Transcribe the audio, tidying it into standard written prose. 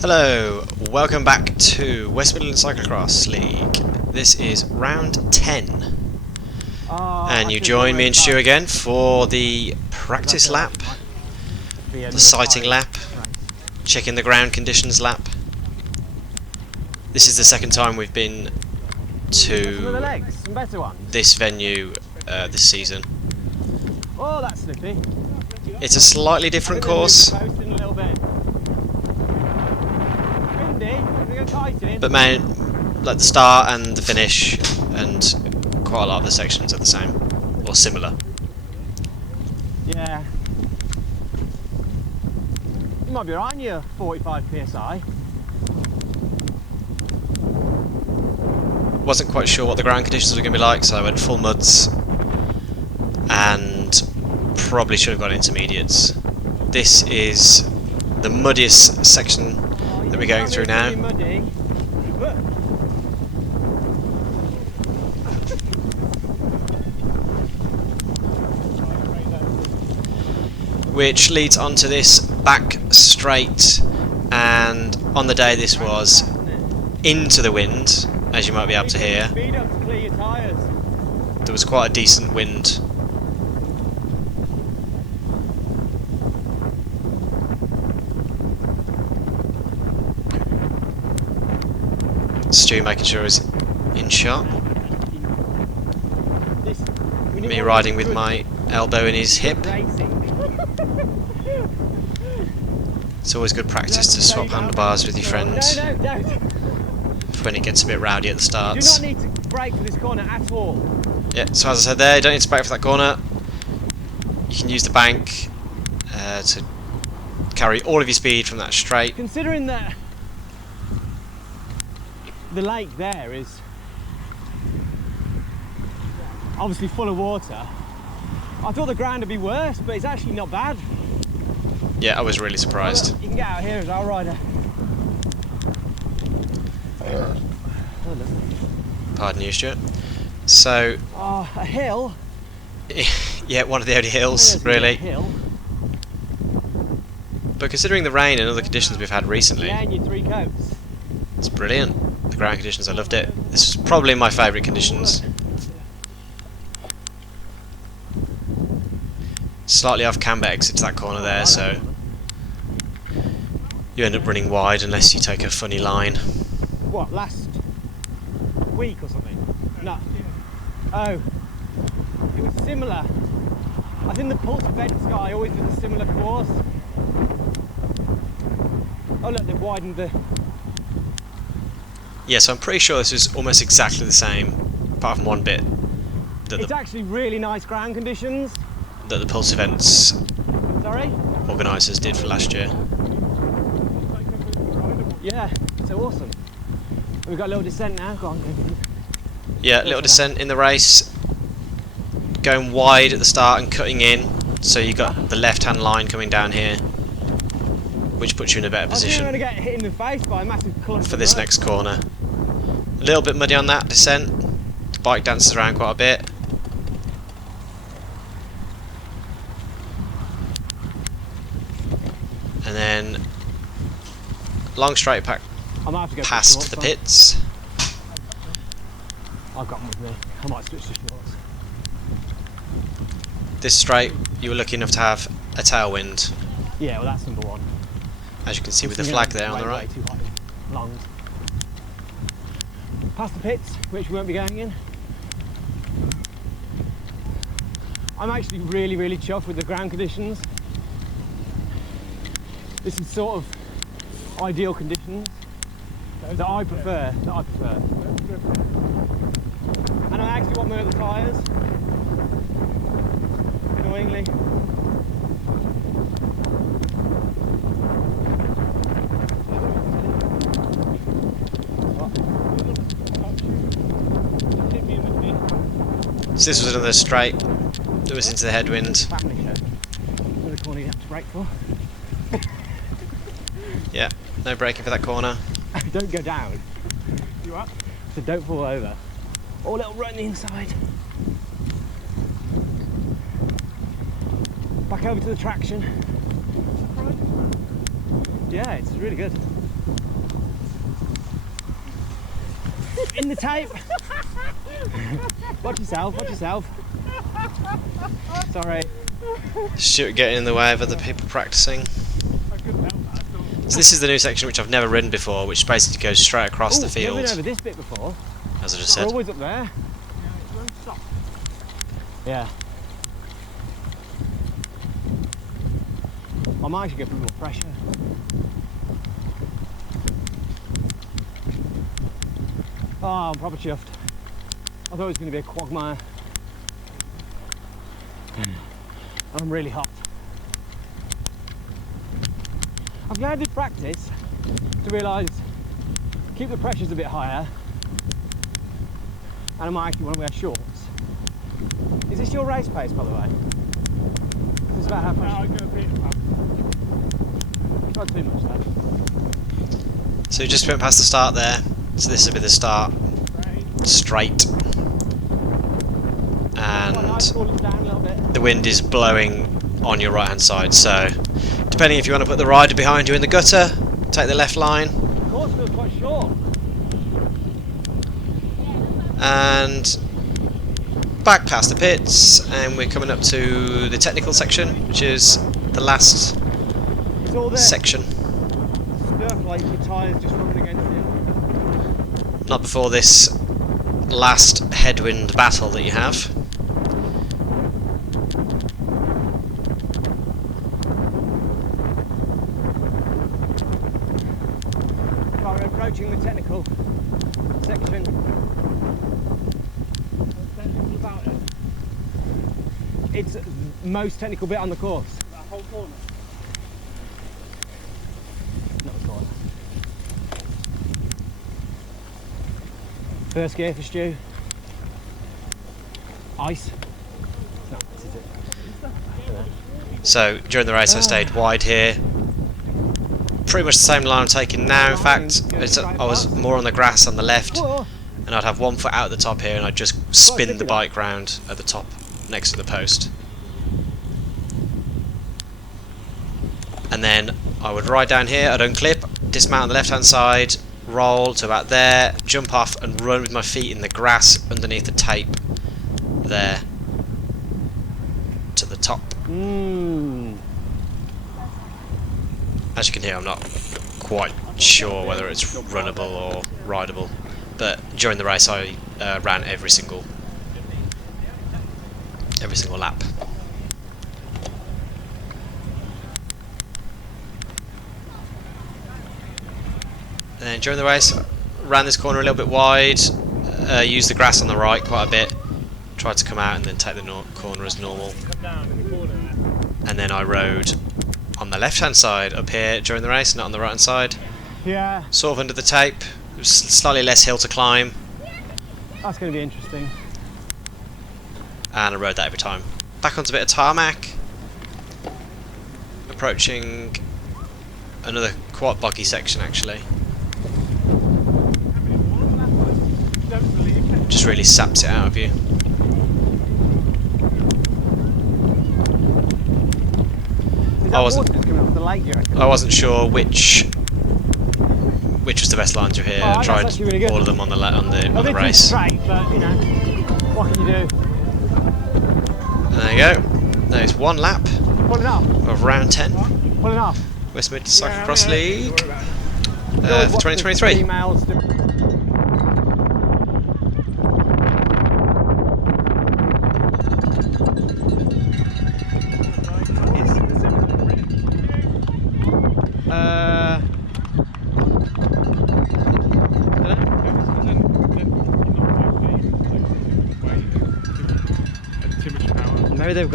Hello, welcome back to West Midlands Cyclocross League. This is round 10. And you join me and Stu again for the practice lap, the sighting lap, checking the ground conditions lap. This is the second time we've been to this venue this season. Oh, that's slippy. It's a slightly different course, but man, like the start and the finish and quite a lot of the sections are the same or similar. Yeah. You might be right in your 45 psi. Wasn't quite sure what the ground conditions were going to be like, so I went full muds and probably should have got intermediates. This is the muddiest section that we're going through now. Which leads onto this back straight, and on the day this was into the wind, as you might be able to hear. There was quite a decent wind. Stu making sure he's in shot. Me riding with my elbow in his hip. It's always good practice to swap handlebars with your friends when it gets a bit rowdy at the starts. You do not need to brake for this corner at all. Yeah, so as I said there, you don't need to brake for that corner. You can use the bank to carry all of your speed from that straight. Considering that the lake there is obviously full of water, I thought the ground would be worse, but it's actually not bad. Yeah, I was really surprised. Well, you can get out here as our rider. Pardon you, Stuart. So, a hill? yeah, one of the only hills, really. Hill. But considering the rain and other conditions we've had recently, Yeah, and your 3 coats. it's brilliant. The ground conditions, I loved it. This is probably my favourite conditions. Slightly off camber exit to that corner there, so you end up running wide unless you take a funny line. What, last week or something? No. Oh, it was similar. I think the Pulse Events guy always does a similar course. Oh look, they've widened the... Yeah, so I'm pretty sure this is almost exactly the same, apart from one bit. It's actually really nice ground conditions. That the Pulse Events Sorry? organisers did for last year. Yeah, so awesome. We've got a little descent now, go on. Yeah, little descent in the race. Going wide at the start and cutting in, so you got the left-hand line coming down here, which puts you in a better position I'm going to get hit in the face by a massive clump for this next corner. A little bit muddy on that descent. The bike dances around quite a bit. And then long straight pack past the pits. I've got one with me. I might switch to shorts. This straight, you were lucky enough to have a tailwind. Yeah, well that's number 1. As you can see with the flag there on the right. Long. Past the pits, which we won't be going in. I'm actually really chuffed with the ground conditions. This is sort of ideal conditions that I prefer. And I actually want my other tyres. Annoyingly. So this was another straight that was into the headwind. Family show. Another corner you have to brake for. Yeah, no braking for that corner. Don't go down. You up? So don't fall over. Or a little run inside. Back over to the traction. Yeah, it's really good. In the tape. Watch yourself, watch yourself. Sorry. Stuart getting in the way of other people practicing. So this is the new section which I've never ridden before, which basically goes straight across the field. I've been over this bit before. As I just We're said. always up there. Yeah. I might actually go for a little pressure. Oh, I'm proper chuffed. I thought it was going to be a quagmire. I'm really hot. I've learned in practice to realise keep the pressures a bit higher, and I might actually want to wear shorts. Is this your race pace, by the way? It's about how pressure. Not too much though. So we just went past the start there. So this will be the start. Straight. And the wind is blowing on your right hand side, so depending if you want to put the rider behind you in the gutter, take the left line. The course feels quite short. And back past the pits, and we're coming up to the technical section, which is the last section. Stuff like your tyres just rubbing against it. Not before this last headwind battle that you have. Right, we're approaching the technical section. It's the most technical bit on the course. That whole corner? Not the corner. First gear for Stu. Ice. No, this is it. So during the race I stayed wide here. Pretty much the same line I'm taking now, in fact. I was more on the grass on the left, and I'd have one foot out at the top here, and I'd just spin the bike round at the top next to the post. And then I would ride down here, I'd unclip, dismount on the left hand side, roll to about there, jump off and run with my feet in the grass underneath the tape there to the top. As you can hear, I'm not quite sure whether it's runnable or rideable, but during the race I ran every single lap. And then during the race, ran this corner a little bit wide, used the grass on the right quite a bit, tried to come out and then take the corner as normal. And then I rode on the left hand side up here during the race, not on the right hand side. Yeah. Sort of under the tape. It was slightly less hill to climb. That's going to be interesting. And I rode that every time. Back onto a bit of tarmac. Approaching another quite boggy section actually. Just really saps it out of you. I wasn't sure which was the best line through here. I tried really all of them on the race. Straight, but you know, what can you do? And there you go. There's one lap of round 10. Pulling off. West Mid Cyclocross League for 2023. Maybe they've got